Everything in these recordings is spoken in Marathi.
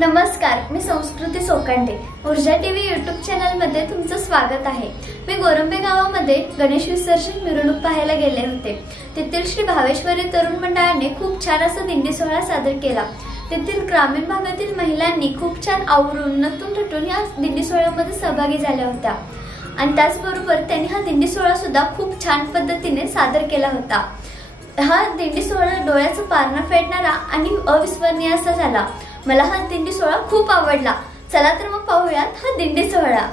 नमस्कार, मी संस्कृती सोकांडे. ऊर्जा टीव्ही यूट्यूब चॅनल मध्ये तुमचं स्वागत आहे. मी गोरंबे गावामध्ये गणेश विसर्जन मिरवणूक पाहायला गेले होते. तेथील श्री भावेश्वरी तरुण मंडळाने खूप छान असा दिंडी सोहळा सादर केला. तेथील ग्रामीण भागातील महिलांनी खूप छान आवरून नटून थटून या दिंडी सोहळ्यामध्ये सहभागी झाल्या होत्या आणि त्याचबरोबर त्यांनी हा दिंडी सोहळा सुद्धा खूप छान पद्धतीने सादर केला होता. हा दिंडी सोहळा डोळ्याचं पारणं फेडणारा आणि अविस्मरणीय असा झाला. मला हा दिंडी सोहळा खूप आवडला. चला तर मग पाहूयात हा दिंडी सोहळा.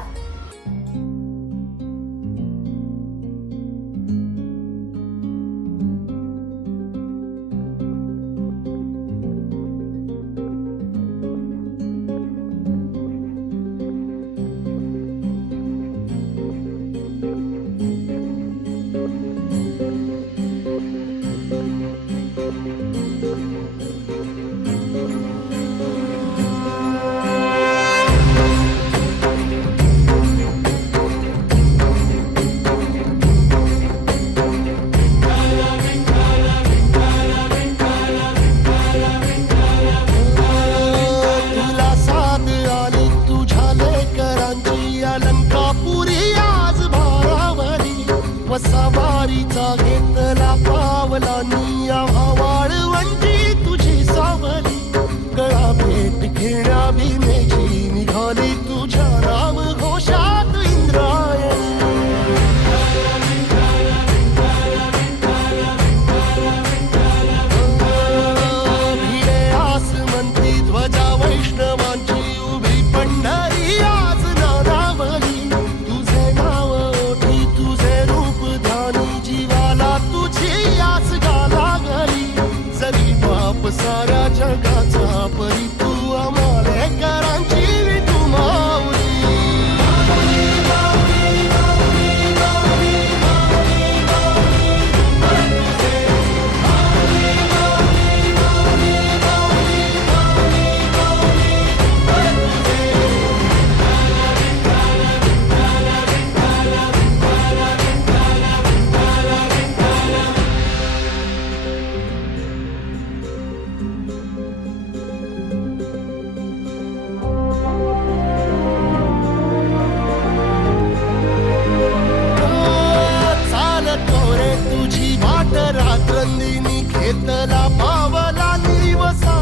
सवारीचा घेतला पावला निया वाळवंटी तुझी सावली गळा भेट घेण्या भीमेची निघाली तुझ्या राम घोषात इंद्रायणी. भिडे आसमंती ध्वजा वैष्णवांची उभी पंढरी आज नानावली. तुझे नाव ओठी तुझे रूप जीवाला तुझी आस गाला गली. जरी बाप साऱ्या जगाचा परी तू आमालेकरांची विठू माऊली. रात्रंदिनी घेतला पावला दिवसा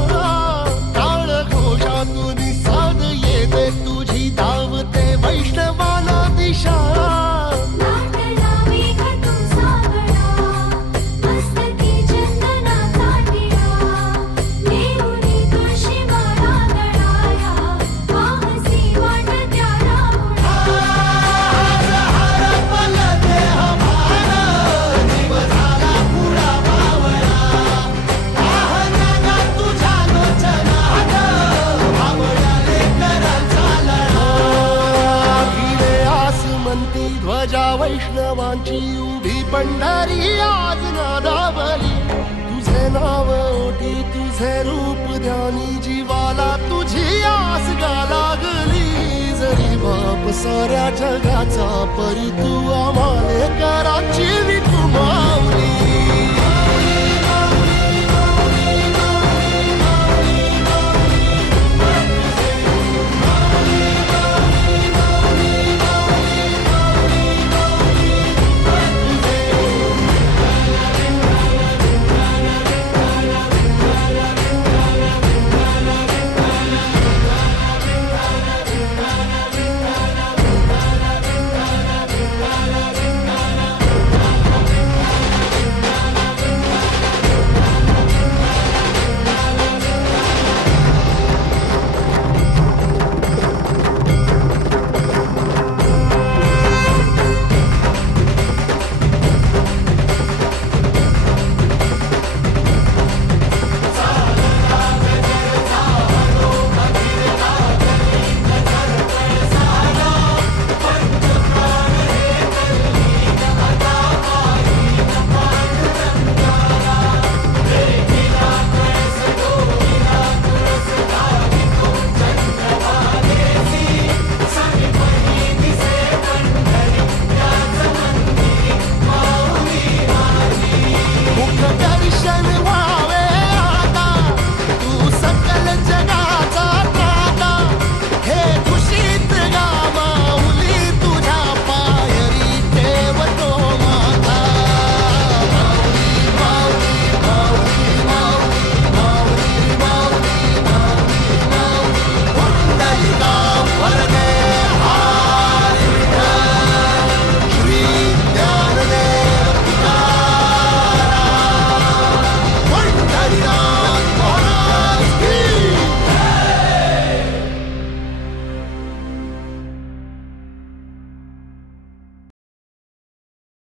काळ घोषातून साध येते तुझी धावते वैष्णवाला दिशा. ध्वजा वैष्णवांची उभी पंढरी आज नादावली. तुझे नाव ओठी तुझे रूप ध्यानी जीवाला तुझी आस गाला गली. जरी बाप साऱ्या जगाचा परी तू आमालेकरांची विठू माऊली.